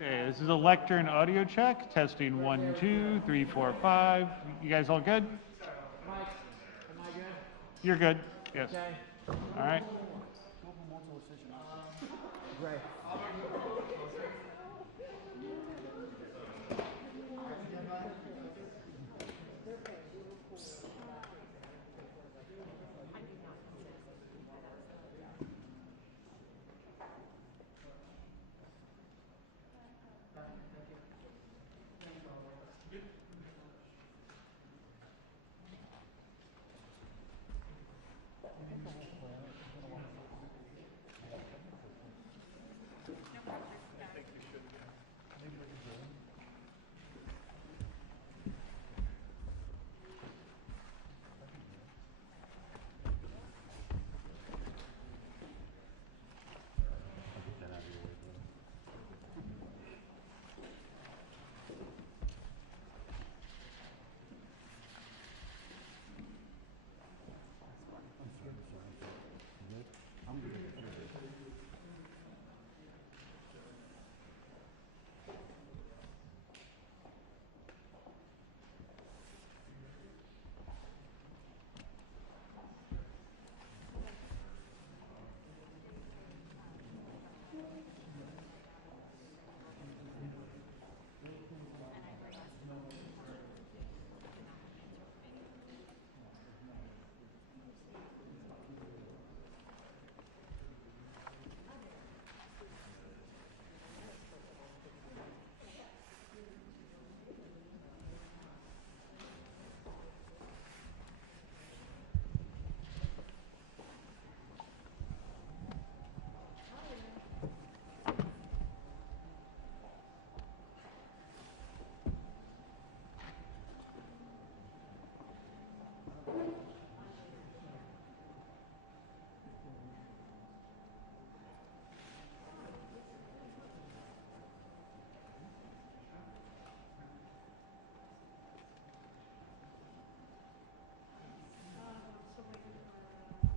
Okay, this is a lectern audio check. Testing 1, 2, 3, 4, 5. You guys all good? Mike, am I good? You're good. Yes. Okay. All right. Great.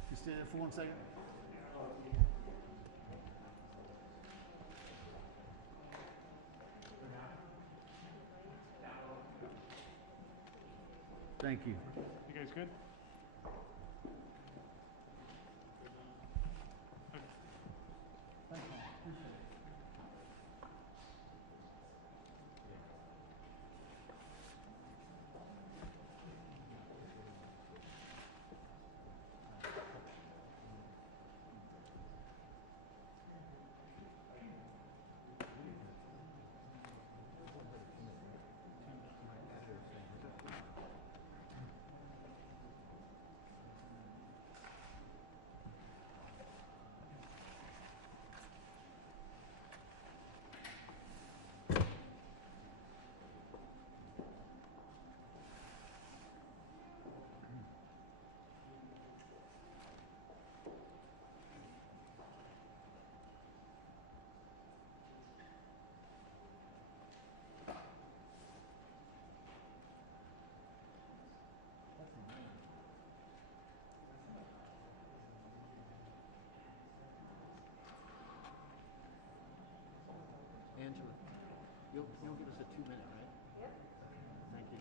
Just stay there for 1 second. Thank you. You guys good? Angela, you'll give us a 2-minute, right? Yep. Thank you.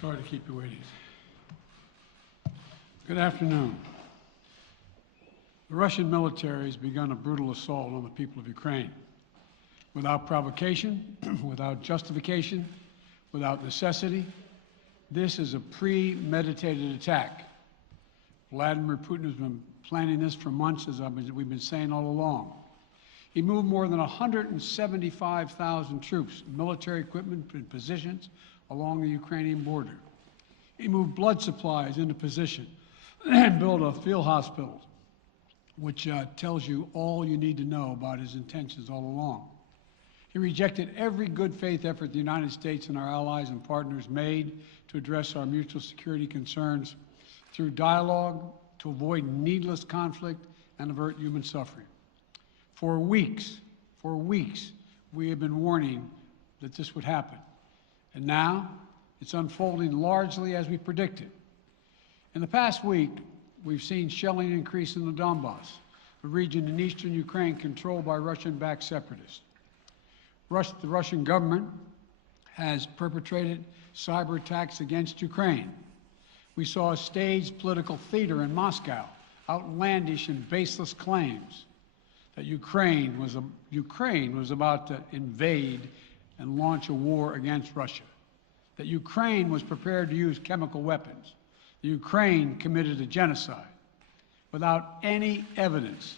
Sorry to keep you waiting. Good afternoon. The Russian military has begun a brutal assault on the people of Ukraine. Without provocation, without justification, without necessity, this is a premeditated attack. Vladimir Putin has been planning this for months, as we've been saying all along. He moved more than 175,000 troops, military equipment and positions along the Ukrainian border. He moved blood supplies into position and built a field hospital, which tells you all you need to know about his intentions all along. He rejected every good faith effort the United States and our allies and partners made to address our mutual security concerns through dialogue to avoid needless conflict and avert human suffering. For weeks, we have been warning that this would happen. And now it's unfolding largely as we predicted. In the past week, we've seen shelling increase in the Donbass, a region in eastern Ukraine controlled by Russian-backed separatists. The Russian government has perpetrated cyber attacks against Ukraine. We saw a staged political theater in Moscow, outlandish and baseless claims that Ukraine was about to invade and launch a war against Russia, that Ukraine was prepared to use chemical weapons, that Ukraine committed a genocide. Without any evidence,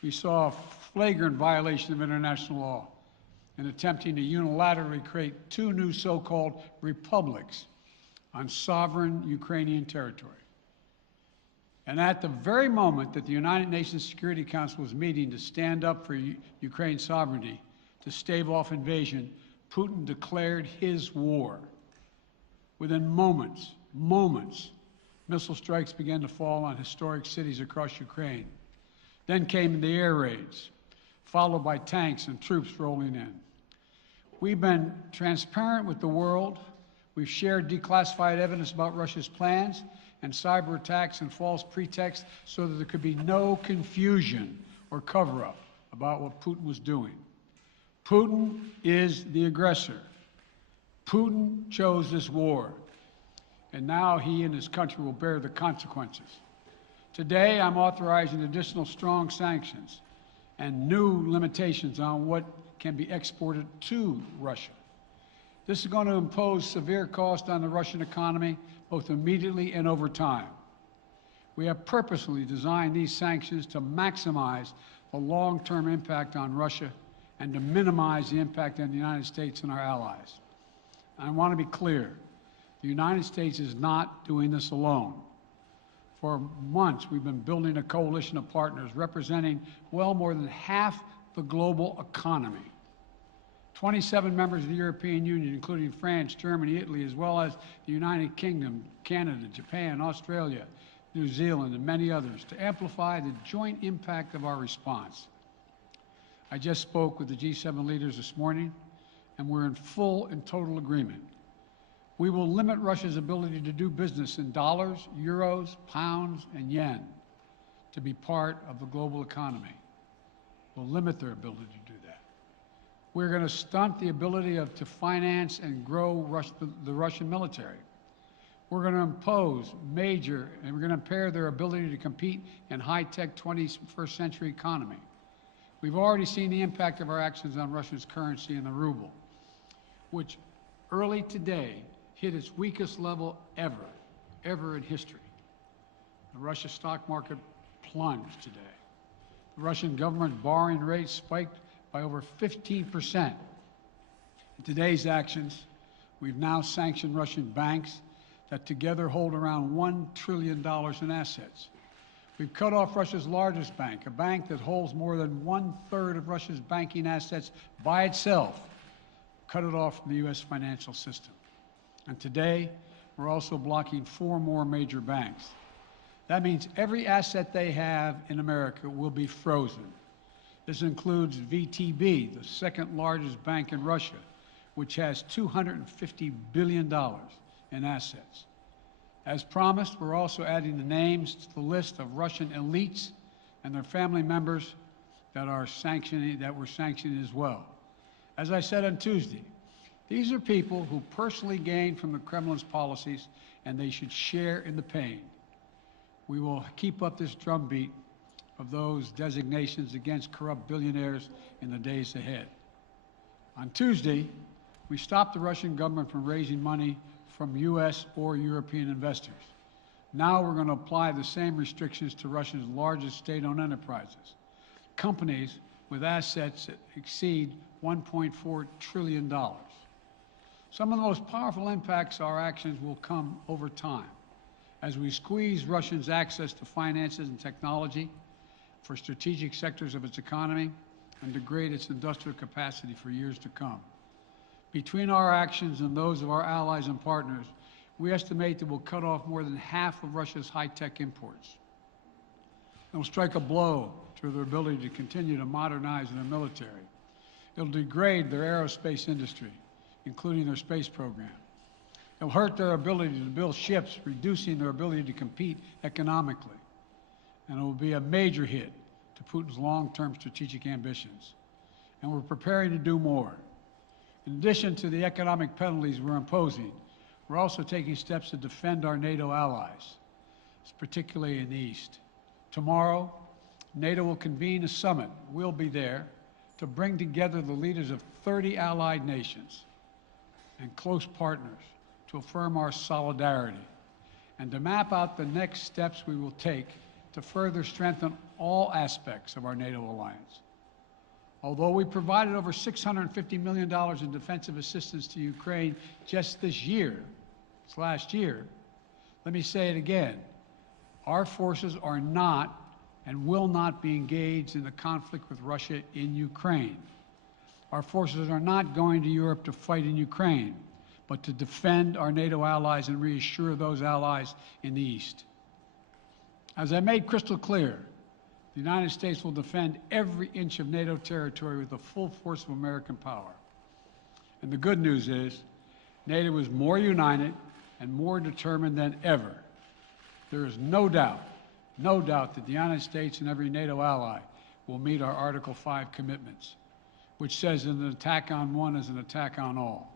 we saw a flagrant violation of international law in attempting to unilaterally create two new so-called republics on sovereign Ukrainian territory. And at the very moment that the United Nations Security Council was meeting to stand up for Ukraine's sovereignty, to stave off invasion, Putin declared his war. Within moments, missile strikes began to fall on historic cities across Ukraine. Then came the air raids, followed by tanks and troops rolling in. We've been transparent with the world. We've shared declassified evidence about Russia's plans and cyber attacks and false pretexts so that there could be no confusion or cover-up about what Putin was doing. Putin is the aggressor. Putin chose this war, and now he and his country will bear the consequences. Today, I'm authorizing additional strong sanctions and new limitations on what can be exported to Russia. This is going to impose severe cost on the Russian economy, both immediately and over time. We have purposely designed these sanctions to maximize the long-term impact on Russia and to minimize the impact on the United States and our allies. I want to be clear, the United States is not doing this alone. For months, we've been building a coalition of partners representing well more than half the global economy. 27 members of the European Union, including France, Germany, Italy, as well as the United Kingdom, Canada, Japan, Australia, New Zealand, and many others, to amplify the joint impact of our response. I just spoke with the G7 leaders this morning, and we're in full and total agreement. We will limit Russia's ability to do business in dollars, euros, pounds, and yen to be part of the global economy. We'll limit their ability to do that. We're going to stunt the ability to finance and grow the Russian military. We're going to impose and we're going to impair their ability to compete in high-tech 21st century economy. We've already seen the impact of our actions on Russia's currency and the ruble, which early today hit its weakest level ever in history. The Russia stock market plunged today. The Russian government borrowing rate spiked by over 15%. In today's actions, we've now sanctioned Russian banks that together hold around $1 trillion in assets. We've cut off Russia's largest bank, a bank that holds more than 1/3 of Russia's banking assets by itself, cut it off from the U.S. financial system. And today, we're also blocking 4 more major banks. That means every asset they have in America will be frozen. This includes VTB, the second largest bank in Russia, which has $250 billion in assets. As promised, we're also adding the names to the list of Russian elites and their family members that we're sanctioning as well. As I said on Tuesday, These are people who personally gain from the Kremlin's policies, and they should share in the pain. We will keep up this drumbeat of those designations against corrupt billionaires in the days ahead. On Tuesday, we stopped the Russian government from raising money from U.S. or European investors. Now we're going to apply the same restrictions to Russia's largest state-owned enterprises, companies with assets that exceed $1.4 trillion. Some of the most powerful impacts of our actions will come over time as we squeeze Russia's access to finances and technology for strategic sectors of its economy and degrade its industrial capacity for years to come. Between our actions and those of our allies and partners, we estimate that we'll cut off more than half of Russia's high-tech imports. It will strike a blow to their ability to continue to modernize their military. It will degrade their aerospace industry, including their space program. It will hurt their ability to build ships, reducing their ability to compete economically. And it will be a major hit to Putin's long-term strategic ambitions. And we're preparing to do more. In addition to the economic penalties we're imposing, we're also taking steps to defend our NATO allies, particularly in the East. Tomorrow, NATO will convene a summit. We'll be there to bring together the leaders of 30 allied nations and close partners to affirm our solidarity and to map out the next steps we will take to further strengthen all aspects of our NATO alliance. Although we provided over $650 million in defensive assistance to Ukraine just this last year, let me say it again. Our forces are not and will not be engaged in the conflict with Russia in Ukraine. Our forces are not going to Europe to fight in Ukraine, but to defend our NATO allies and reassure those allies in the East. As I made crystal clear, the United States will defend every inch of NATO territory with the full force of American power. And the good news is, NATO is more united and more determined than ever. There is no doubt that the United States and every NATO ally will meet our Article 5 commitments, which says an attack on one is an attack on all.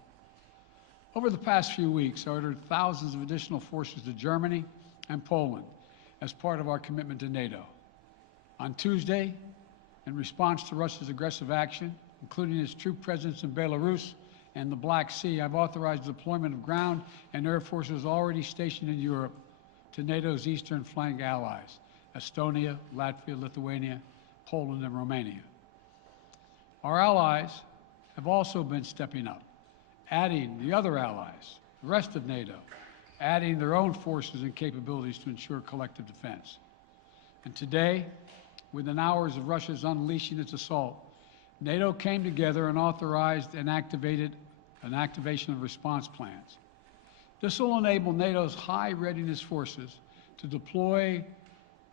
Over the past few weeks, I ordered thousands of additional forces to Germany and Poland as part of our commitment to NATO. On Tuesday, in response to Russia's aggressive action, including its troop presence in Belarus and the Black Sea, I've authorized the deployment of ground and air forces already stationed in Europe to NATO's eastern flank allies, Estonia, Latvia, Lithuania, Poland, and Romania. Our allies have also been stepping up, adding the other allies, the rest of NATO, adding their own forces and capabilities to ensure collective defense. And today, within hours of Russia's unleashing its assault, NATO came together and authorized and activated an activation of response plans. This will enable NATO's high readiness forces to deploy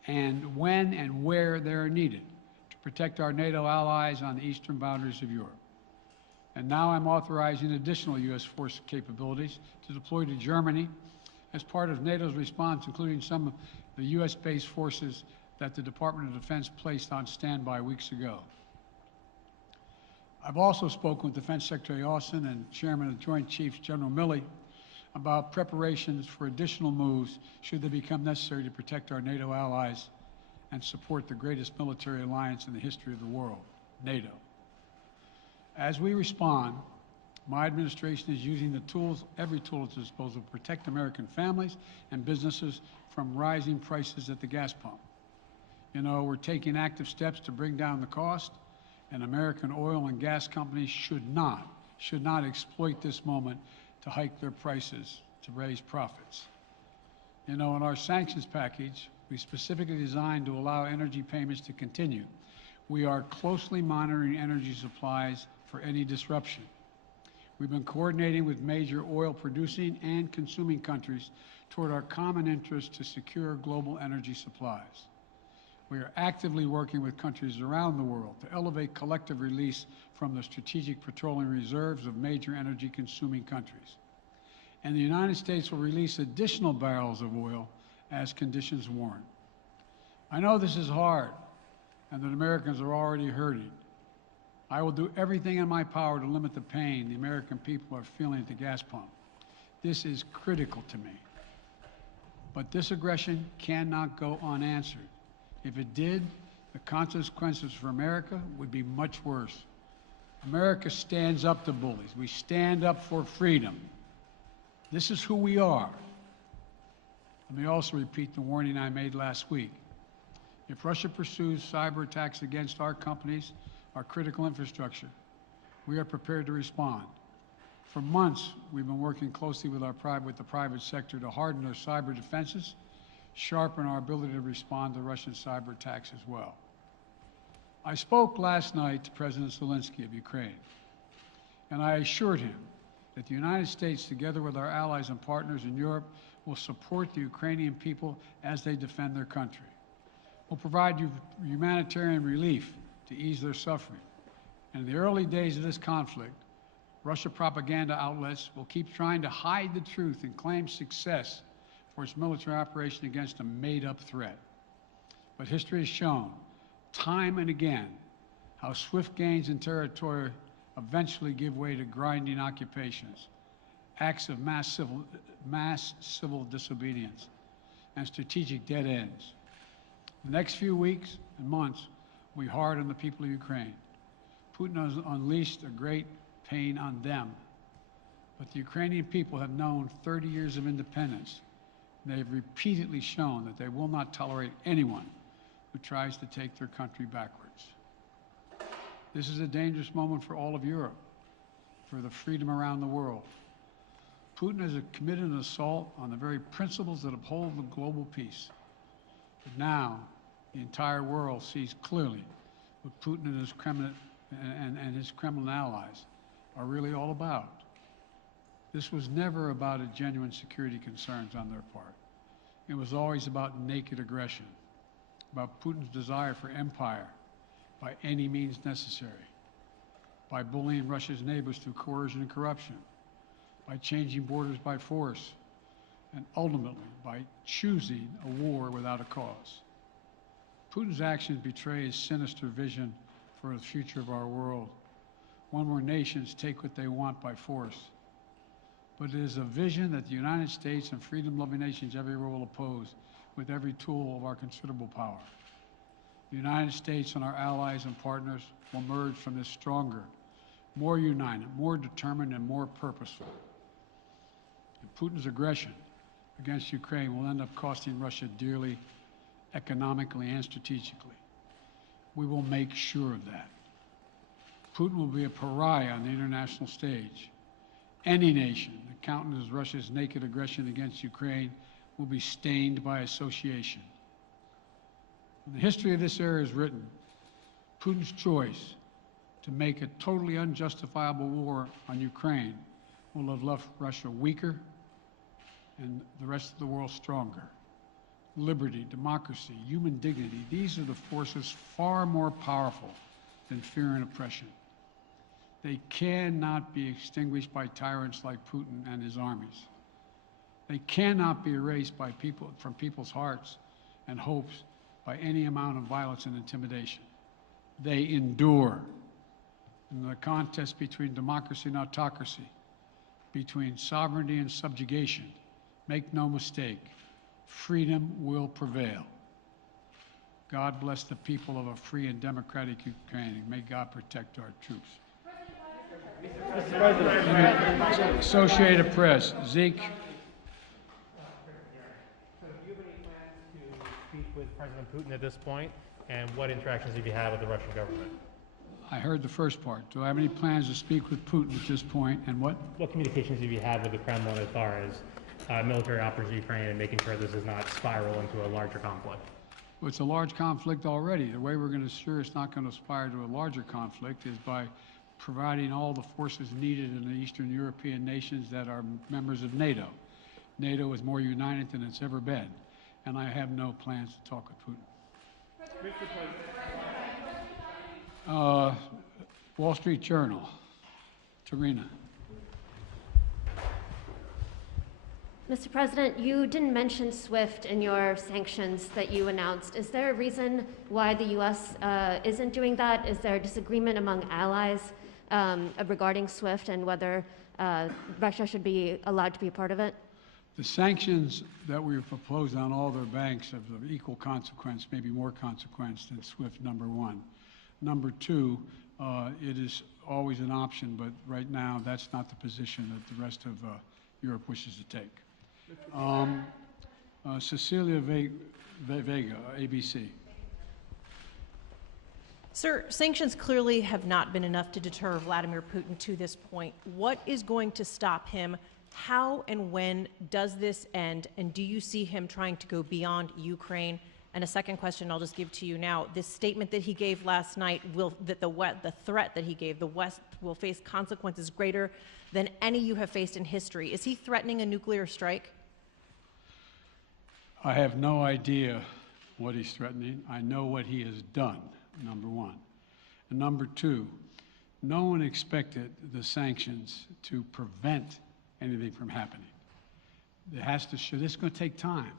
and when and where they are needed to protect our NATO allies on the eastern boundaries of Europe. And now I'm authorizing additional U.S. force capabilities to deploy to Germany as part of NATO's response, including some of the U.S.-based forces that the Department of Defense placed on standby weeks ago. I've also spoken with Defense Secretary Austin and Chairman of the Joint Chiefs, General Milley, about preparations for additional moves should they become necessary to protect our NATO allies and support the greatest military alliance in the history of the world, NATO. As we respond, my administration is using the tools, every tool at its disposal to protect American families and businesses from rising prices at the gas pump. You know, we're taking active steps to bring down the cost, and American oil and gas companies should not exploit this moment to hike their prices to raise profits. You know, in our sanctions package, we specifically designed to allow energy payments to continue. We are closely monitoring energy supplies for any disruption. We've been coordinating with major oil producing and consuming countries toward our common interest to secure global energy supplies. We are actively working with countries around the world to elevate collective release from the strategic petroleum reserves of major energy consuming countries. And the United States will release additional barrels of oil as conditions warrant. I know this is hard and that Americans are already hurting, I will do everything in my power to limit the pain the American people are feeling at the gas pump. This is critical to me. But this aggression cannot go unanswered. If it did, the consequences for America would be much worse. America stands up to bullies. We stand up for freedom. This is who we are. Let me also repeat the warning I made last week. If Russia pursues cyber attacks against our companies, our critical infrastructure, we are prepared to respond. For months, we've been working closely with the private sector to harden our cyber defenses, sharpen our ability to respond to Russian cyber attacks as well. I spoke last night to President Zelensky of Ukraine, and I assured him that the United States, together with our allies and partners in Europe, will support the Ukrainian people as they defend their country. We'll provide humanitarian relief to ease their suffering. And in the early days of this conflict, Russia propaganda outlets will keep trying to hide the truth and claim success for its military operation against a made-up threat. But history has shown, time and again, how swift gains in territory eventually give way to grinding occupations, acts of mass civil disobedience, and strategic dead ends. The next few weeks and months will be hard on the people of Ukraine. Putin has unleashed a great pain on them, but the Ukrainian people have known 30 years of independence. They have repeatedly shown that they will not tolerate anyone who tries to take their country backwards. This is a dangerous moment for all of Europe, for the freedom around the world. Putin has committed an assault on the very principles that uphold the global peace. But now, the entire world sees clearly what Putin and his Kremlin allies are really all about. This was never about a genuine security concerns on their part. It was always about naked aggression, about Putin's desire for empire by any means necessary, by bullying Russia's neighbors through coercion and corruption, by changing borders by force, and ultimately by choosing a war without a cause. Putin's actions betray his sinister vision for the future of our world, one where nations take what they want by force. But it is a vision that the United States and freedom-loving nations everywhere will oppose with every tool of our considerable power. The United States and our allies and partners will emerge from this stronger, more united, more determined, and more purposeful. And Putin's aggression against Ukraine will end up costing Russia dearly, economically and strategically. We will make sure of that. Putin will be a pariah on the international stage. Any nation that countenances Russia's naked aggression against Ukraine will be stained by association. When the history of this era is written, Putin's choice to make a totally unjustifiable war on Ukraine will have left Russia weaker and the rest of the world stronger. Liberty, democracy, human dignity, these are the forces far more powerful than fear and oppression. They cannot be extinguished by tyrants like Putin and his armies. They cannot be erased from people's hearts and hopes by any amount of violence and intimidation. They endure. In the contest between democracy and autocracy, between sovereignty and subjugation, make no mistake, freedom will prevail. God bless the people of a free and democratic Ukraine. May God protect our troops. Associated Press, Zeke. So do you have any plans to speak with President Putin at this point? And what interactions have you had with the Russian government? I heard the first part. Do I have any plans to speak with Putin at this point, and what? What communications have you had with the Kremlin as far as military operations in Ukraine and making sure this does not spiral into a larger conflict? Well, it's a large conflict already. The way we're going to ensure it's not going to aspire to a larger conflict is by providing all the forces needed in the Eastern European nations that are members of NATO. NATO is more united than it's ever been, and I have no plans to talk with Putin. Wall Street Journal, Tarina. Mr. President, you didn't mention SWIFT in your sanctions that you announced. Is there a reason why the U.S. Isn't doing that? Is there a disagreement among allies regarding SWIFT and whether Russia should be allowed to be a part of it? The sanctions that we've proposed on all their banks are of equal consequence, maybe more consequence than SWIFT, number one. Number two, it is always an option, but right now that's not the position that the rest of Europe wishes to take. Cecilia Vega, ABC. Sir, sanctions clearly have not been enough to deter Vladimir Putin to this point. What is going to stop him? How and when does this end? And do you see him trying to go beyond Ukraine? And a second question I'll just give to you now. This statement that he gave last night, the threat that he gave, the West will face consequences greater than any you have faced in history. Is he threatening a nuclear strike? I have no idea what he's threatening. I know what he has done, number one. And number two, no one expected the sanctions to prevent anything from happening. It has to show, this is going to take time,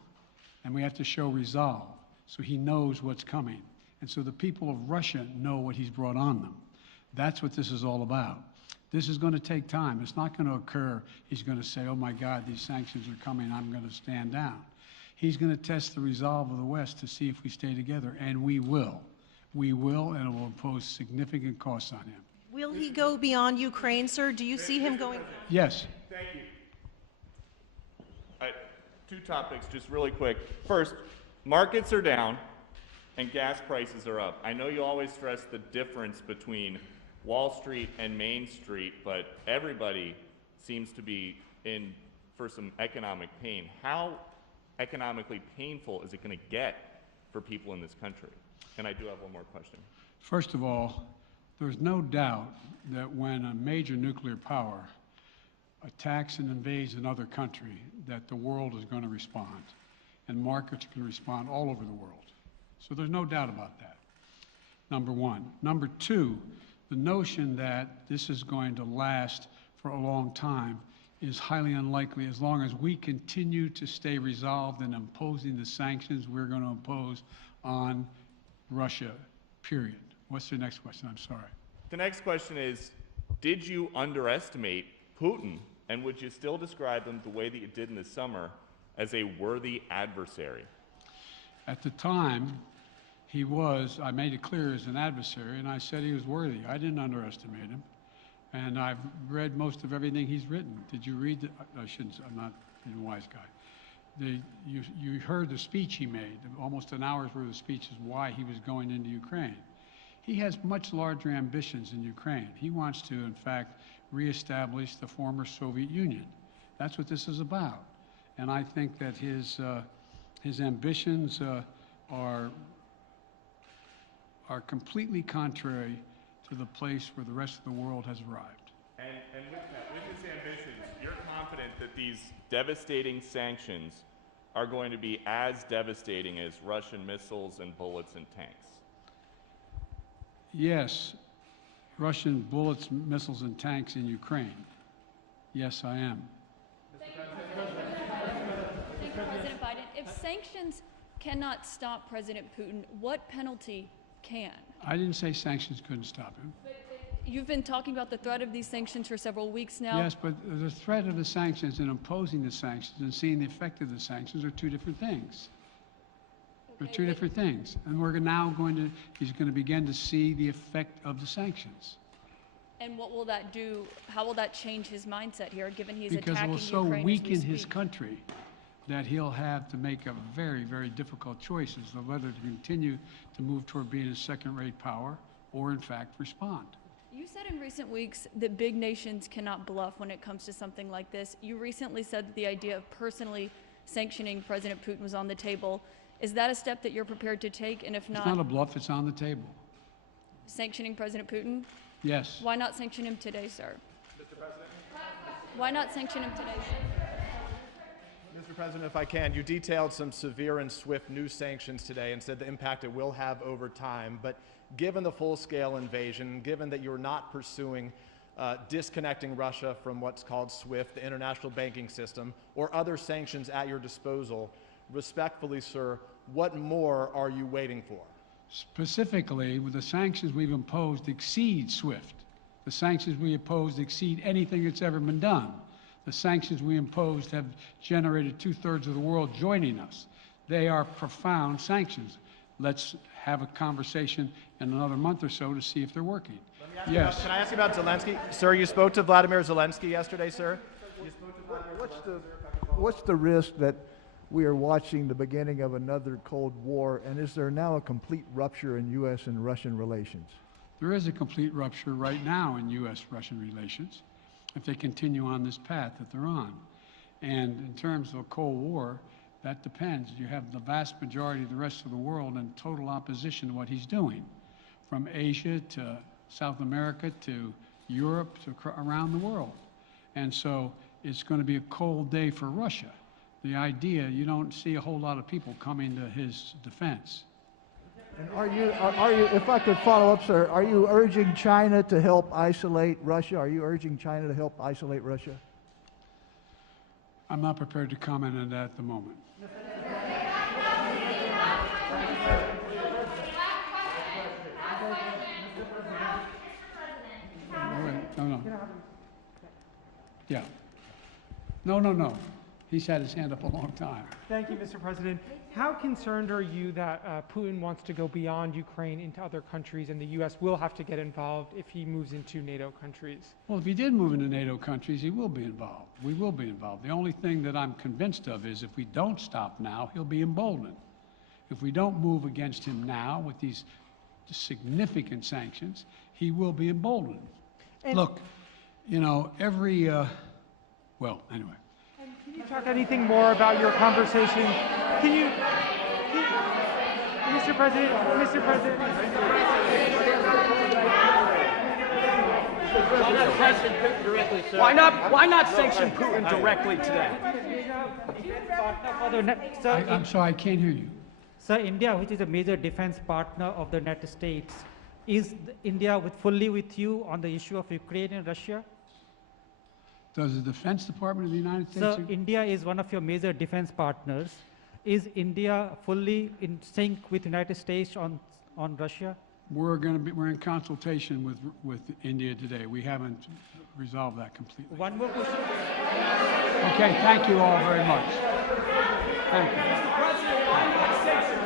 and we have to show resolve so he knows what's coming. And so the people of Russia know what he's brought on them. That's what this is all about. This is going to take time. It's not going to occur, he's going to say, oh my God, these sanctions are coming, I'm going to stand down. He's going to test the resolve of the West to see if we stay together, and we will. We will, and it will impose significant costs on him. Will he go beyond Ukraine, sir? Do you see him going? Yes. Thank you. Two topics, just really quick. First, markets are down and gas prices are up. I know you always stress the difference between Wall Street and Main Street, but everybody seems to be in for some economic pain. How economically painful is it going to get for people in this country? And I do have one more question. First of all, there's no doubt that when a major nuclear power attacks and invades another country, that the world is going to respond, and markets can respond all over the world. So there's no doubt about that, number one. Number two, the notion that this is going to last for a long time is highly unlikely as long as we continue to stay resolved in imposing the sanctions we're going to impose on Russia, period. What's the next question? I'm sorry. The next question is, did you underestimate Putin, and would you still describe him the way that you did in the summer as a worthy adversary? At the time, he was, I made it clear, as an adversary, and I said he was worthy. I didn't underestimate him. And I've read most of everything he's written. Did you read it? I shouldn't, I'm not a wise guy. You heard the speech he made, almost an hour's worth of speeches, why he was going into Ukraine. He has much larger ambitions in Ukraine. He wants to, in fact, reestablish the former Soviet Union. That's what this is about. And I think that his ambitions are completely contrary to the place where the rest of the world has arrived. And with his ambitions, you're confident that these devastating sanctions are going to be as devastating as Russian missiles and bullets and tanks? Yes, Russian bullets, missiles, and tanks in Ukraine. Yes, I am. Thank you, President Biden. If sanctions cannot stop President Putin, what penalty can? I didn't say sanctions couldn't stop him. You've been talking about the threat of these sanctions for several weeks now. Yes, but the threat of the sanctions and imposing the sanctions and seeing the effect of the sanctions are two different things. They're two different things. And he's going to begin to see the effect of the sanctions. And what will that do? How will that change his mindset here, given he's because attacking it will so Ukraine weaken as we his speak? country that he'll have to make a very, very difficult choice as to whether to continue to move toward being a second-rate power or, in fact, respond. You said in recent weeks that big nations cannot bluff when it comes to something like this. You recently said that the idea of personally sanctioning President Putin was on the table. Is that a step that you're prepared to take? And if It's not a bluff, it's on the table. Sanctioning President Putin? Yes. Why not sanction him today, sir? Mr. President? Why not sanction him today, sir? Mr. President, if I can, you detailed some severe and swift new sanctions today and said the impact it will have over time. But given the full-scale invasion, given that you're not pursuing disconnecting Russia from what's called SWIFT, the international banking system, or other sanctions at your disposal. Respectfully, sir, what more are you waiting for? Specifically, with the sanctions we've imposed exceed SWIFT. The sanctions we imposed exceed anything that's ever been done. The sanctions we imposed have generated 2/3 of the world joining us. They are profound sanctions. Let's have a conversation in another month or so to see if they're working. Yes. Can I ask you about Zelensky? Sir, you spoke to Vladimir Zelensky yesterday, sir? What's the risk that we are watching the beginning of another Cold War, and is there now a complete rupture in U.S. and Russian relations? There is a complete rupture right now in U.S.-Russian relations if they continue on this path that they're on. And in terms of a Cold War, that depends. You have the vast majority of the rest of the world in total opposition to what he's doing, from Asia to South America to Europe to around the world. And so it's going to be a cold day for Russia. The idea, you don't see a whole lot of people coming to his defense. And are you, if I could follow up, sir, are you urging China to help isolate Russia? Are you urging China to help isolate Russia? I'm not prepared to comment on that at the moment. No. Yeah. No. He's had his hand up a long time. Thank you, Mr. President. How concerned are you that Putin wants to go beyond Ukraine into other countries, and the U.S. will have to get involved if he moves into NATO countries? Well, if he did move into NATO countries, he will be involved. We will be involved. The only thing that I'm convinced of is if we don't stop now, he'll be emboldened. If we don't move against him now with these significant sanctions, he will be emboldened. And look, you know, well, anyway. And can you talk anything more about your conversation? Mr. President. Why not sanction Putin directly today? I'm sorry, I can't hear you. Sir, India, which is a major defense partner of the United States, is India fully with you on the issue of Ukraine and Russia? Does the Defense Department of the United States? Sir, India is one of your major defense partners. Is India fully in sync with the United States on Russia? We're in consultation with India today. We haven't resolved that completely. One more question. Okay, thank you all very much. Thank you.